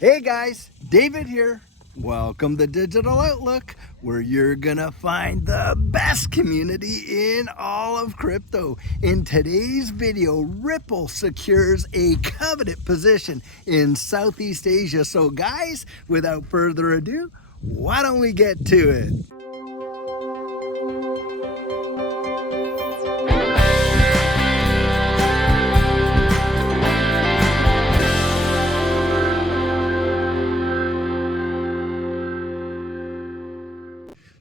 Hey guys, David here. Welcome to Digital Outlook, where you're gonna find the best community in all of crypto. In today's video, Ripple secures a coveted position in Southeast Asia. So guys, without further ado, why don't we get to it?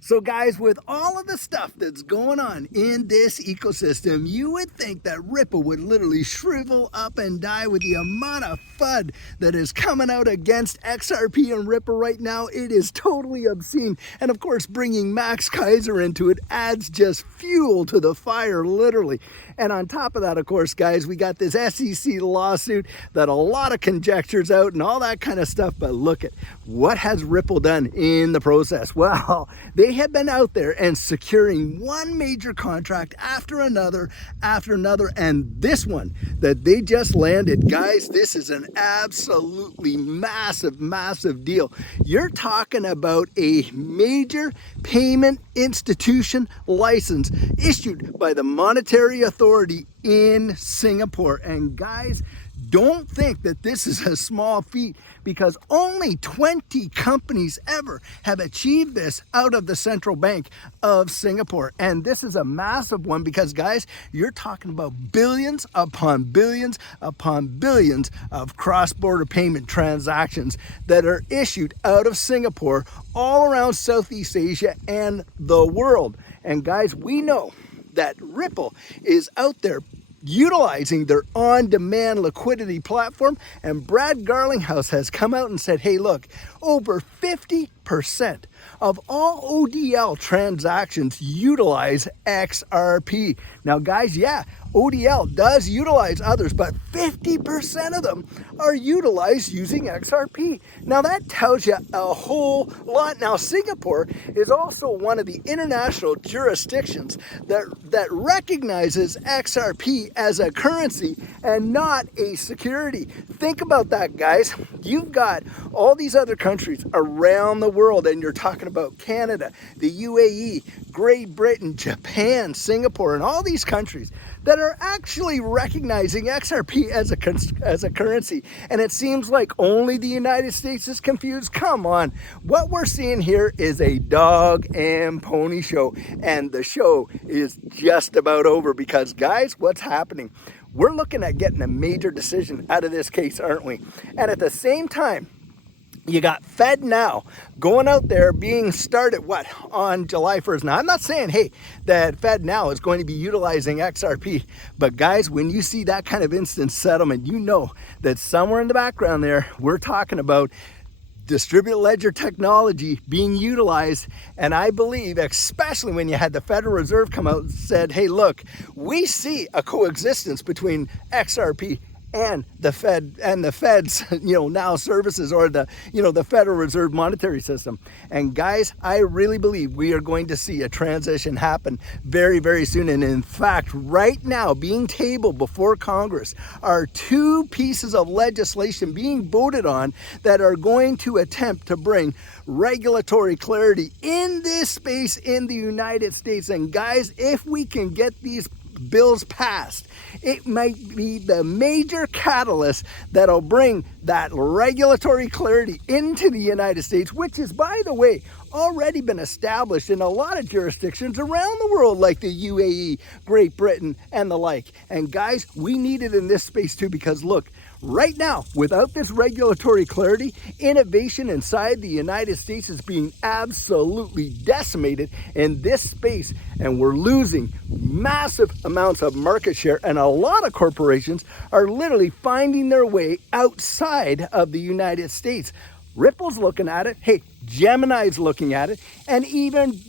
So guys, with all of the stuff that's going on in this ecosystem, you would think that Ripple would literally shrivel up and die with the amount of FUD that is coming out against XRP and Ripple right now. It is totally obscene. And of course, bringing Max Kaiser into it adds just fuel to the fire, literally. And on top of that, of course, guys, we got this SEC lawsuit that a lot of conjectures out and all that kind of stuff. But look at what has Ripple done in the process. Well, they have been out there and securing one major contract after another, and this one that they just landed, guys, this is an absolutely massive deal. You're talking about a major payment institution license issued by the Monetary Authority in Singapore. And guys, don't think that this is a small feat, because only 20 companies ever have achieved this out of the Central Bank of Singapore. And this is a massive one because, guys, you're talking about billions upon billions upon billions of cross-border payment transactions that are issued out of Singapore all around Southeast Asia and the world. And guys, we know that Ripple is out there utilizing their on-demand liquidity platform, and Brad Garlinghouse has come out and said, hey, look, over 50% of all ODL transactions utilize XRP. Now guys, yeah, ODL does utilize others, but 50% of them are utilized using XRP. Now that tells you a whole lot. Now Singapore is also one of the international jurisdictions that recognizes XRP as a currency and not a security. Think about that, guys. You've got all these other countries around the world, and you're talking about Canada, the UAE, Great Britain, Japan, Singapore, and all these countries that are actually recognizing XRP as a currency. And it seems like only the United States is confused. Come on. What we're seeing here is a dog and pony show. And the show is just about over because, guys, what's happening? We're looking at getting a major decision out of this case, aren't we? And at the same time, you got FedNow going out there being started, on July 1st. Now, I'm not saying, hey, that FedNow is going to be utilizing XRP. But guys, when you see that kind of instant settlement, you know that somewhere in the background there, we're talking about distributed ledger technology being utilized. And I believe, especially when you had the Federal Reserve come out and said, hey, look, we see a coexistence between XRP and the Fed's, now services, or the Federal Reserve monetary system. And guys, I really believe we are going to see a transition happen very, very soon. And in fact, right now being tabled before Congress are two pieces of legislation being voted on that are going to attempt to bring regulatory clarity in this space in the United States. And guys, if we can get these bills passed, it might be the major catalyst that'll bring that regulatory clarity into the United States, which is, by the way, already been established in a lot of jurisdictions around the world, like the UAE, Great Britain, and the like. And guys, we need it in this space too, because look, right now, without this regulatory clarity, innovation inside the United States is being absolutely decimated in this space, and we're losing massive amounts of market share, and a lot of corporations are literally finding their way outside of the United States. Ripple's looking at it. Hey, Gemini's looking at it. And even,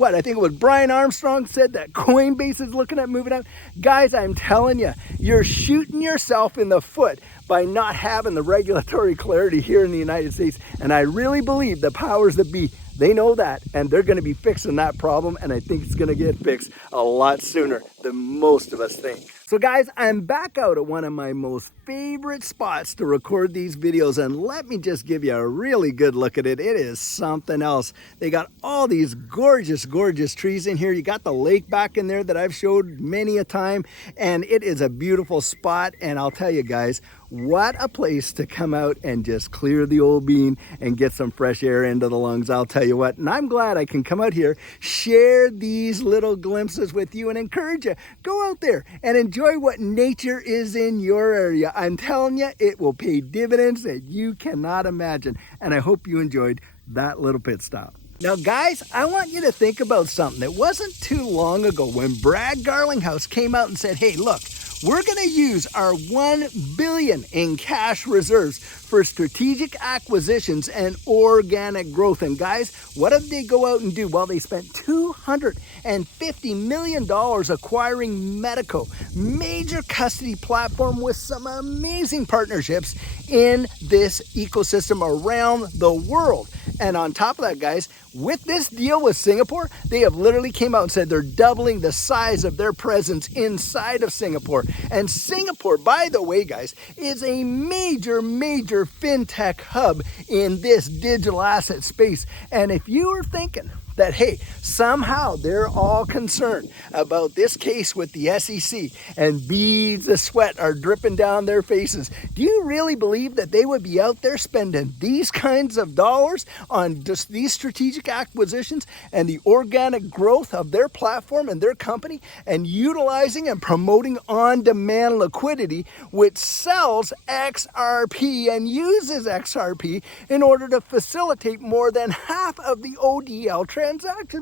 I think it was Brian Armstrong said that Coinbase is looking at moving out. Guys, I'm telling you, you're shooting yourself in the foot by not having the regulatory clarity here in the United States. And I really believe the powers that be, they know that, and they're going to be fixing that problem. And I think it's going to get fixed a lot sooner than most of us think. So guys, I'm back out at one of my most favorite spots to record these videos, and let me just give you a really good look at it. It is something else. They got all these gorgeous, gorgeous trees in here. You got the lake back in there that I've showed many a time, and it is a beautiful spot. And I'll tell you guys, what a place to come out and just clear the old bean and get some fresh air into the lungs. I'll tell you what, and I'm glad I can come out here, share these little glimpses with you and encourage you. Go out there and enjoy what nature is in your area. I'm telling you, it will pay dividends that you cannot imagine. And I hope you enjoyed that little pit stop. Now guys, I want you to think about something. It wasn't too long ago when Brad Garlinghouse came out and said, hey, look, we're going to use our $1 billion in cash reserves for strategic acquisitions and organic growth. And guys, what did they go out and do? Well, they spent $250 million acquiring Medico, major custody platform with some amazing partnerships in this ecosystem around the world. And on top of that, guys, with this deal with Singapore, they have literally came out and said they're doubling the size of their presence inside of Singapore. And Singapore, by the way, guys, is a major, major fintech hub in this digital asset space. And if you are thinking that, hey, somehow they're all concerned about this case with the SEC and beads of sweat are dripping down their faces, do you really believe that they would be out there spending these kinds of dollars on just these strategic acquisitions and the organic growth of their platform and their company and utilizing and promoting on-demand liquidity, which sells XRP and uses XRP in order to facilitate more than half of the ODL transactions?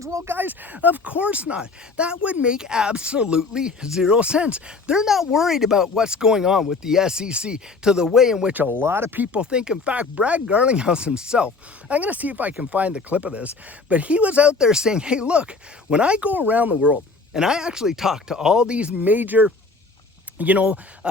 Well, guys, of course not. That would make absolutely zero sense. They're not worried about what's going on with the SEC to the way in which a lot of people think. In fact, Brad Garlinghouse himself, I'm going to see if I can find the clip of this, but he was out there saying, hey, look, when I go around the world and I actually talk to all these major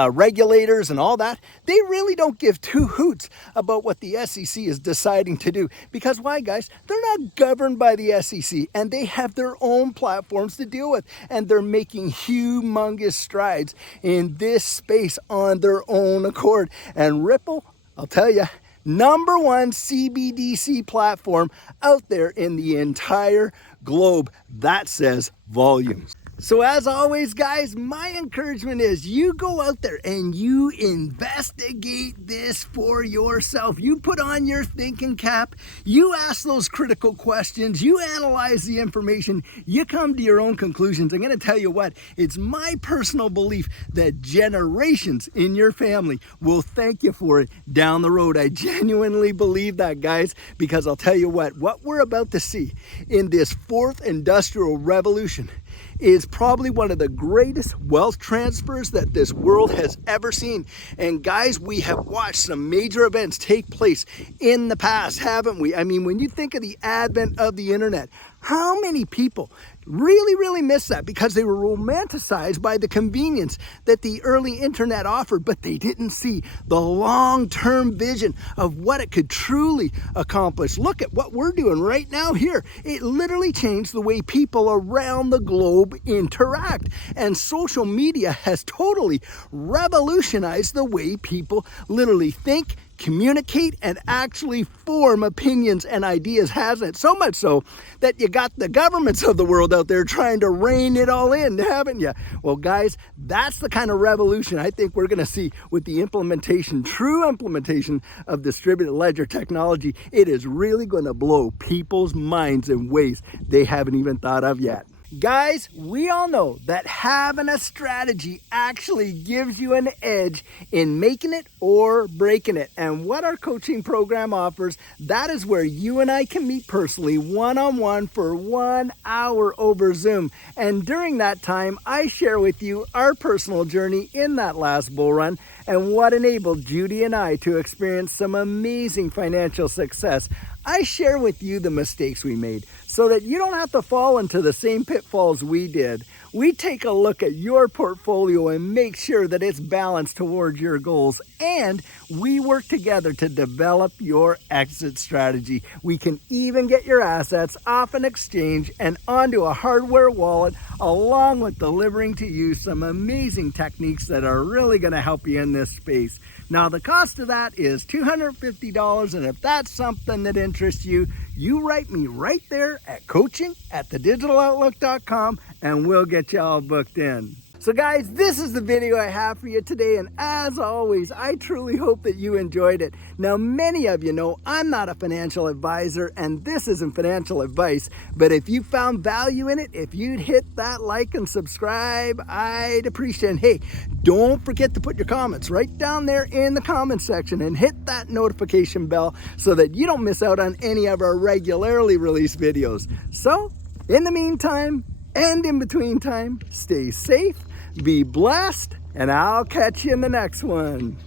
regulators and all that, they really don't give two hoots about what the SEC is deciding to do. Because why, guys? They're not governed by the SEC and they have their own platforms to deal with. And they're making humongous strides in this space on their own accord. And Ripple, I'll tell you, number one CBDC platform out there in the entire globe. That says volumes. So as always, guys, my encouragement is you go out there and you investigate this for yourself. You put on your thinking cap, you ask those critical questions, you analyze the information, you come to your own conclusions. I'm going to tell you what, it's my personal belief that generations in your family will thank you for it down the road. I genuinely believe that, guys, because I'll tell you what we're about to see in this fourth industrial revolution is probably one of the greatest wealth transfers that this world has ever seen. And guys, we have watched some major events take place in the past, haven't we? I mean, when you think of the advent of the internet, how many people really miss that because they were romanticized by the convenience that the early internet offered, but they didn't see the long-term vision of what it could truly accomplish. Look at what we're doing right now here. It literally changed the way people around the globe interact. And social media has totally revolutionized the way people literally think, communicate, and actually form opinions and ideas, hasn't it? So much so that you got the governments of the world out there trying to rein it all in, haven't you? Well, guys, that's the kind of revolution I think we're going to see with the implementation, true implementation of distributed ledger technology. It is really going to blow people's minds in ways they haven't even thought of yet. Guys, we all know that having a strategy actually gives you an edge in making it or breaking it. And what our coaching program offers, that is where you and I can meet personally one-on-one for 1 hour over Zoom. And during that time, I share with you our personal journey in that last bull run and what enabled Judy and I to experience some amazing financial success. I share with you the mistakes we made so that you don't have to fall into the same pitfalls we did. We take a look at your portfolio and make sure that it's balanced towards your goals, and we work together to develop your exit strategy. We can even get your assets off an exchange and onto a hardware wallet, along with delivering to you some amazing techniques that are really going to help you in this space. Now, the cost of that is $250, and if that's something that interests you, you write me right there at coaching@thedigitaloutlook.com and we'll get you all booked in. So guys, this is the video I have for you today, and as always, I truly hope that you enjoyed it. Now, many of you know I'm not a financial advisor, and this isn't financial advice, but if you found value in it, if you'd hit that like and subscribe, I'd appreciate it. Hey, don't forget to put your comments right down there in the comments section and hit that notification bell so that you don't miss out on any of our regularly released videos. So, in the meantime, and in between time, stay safe, be blessed, and I'll catch you in the next one.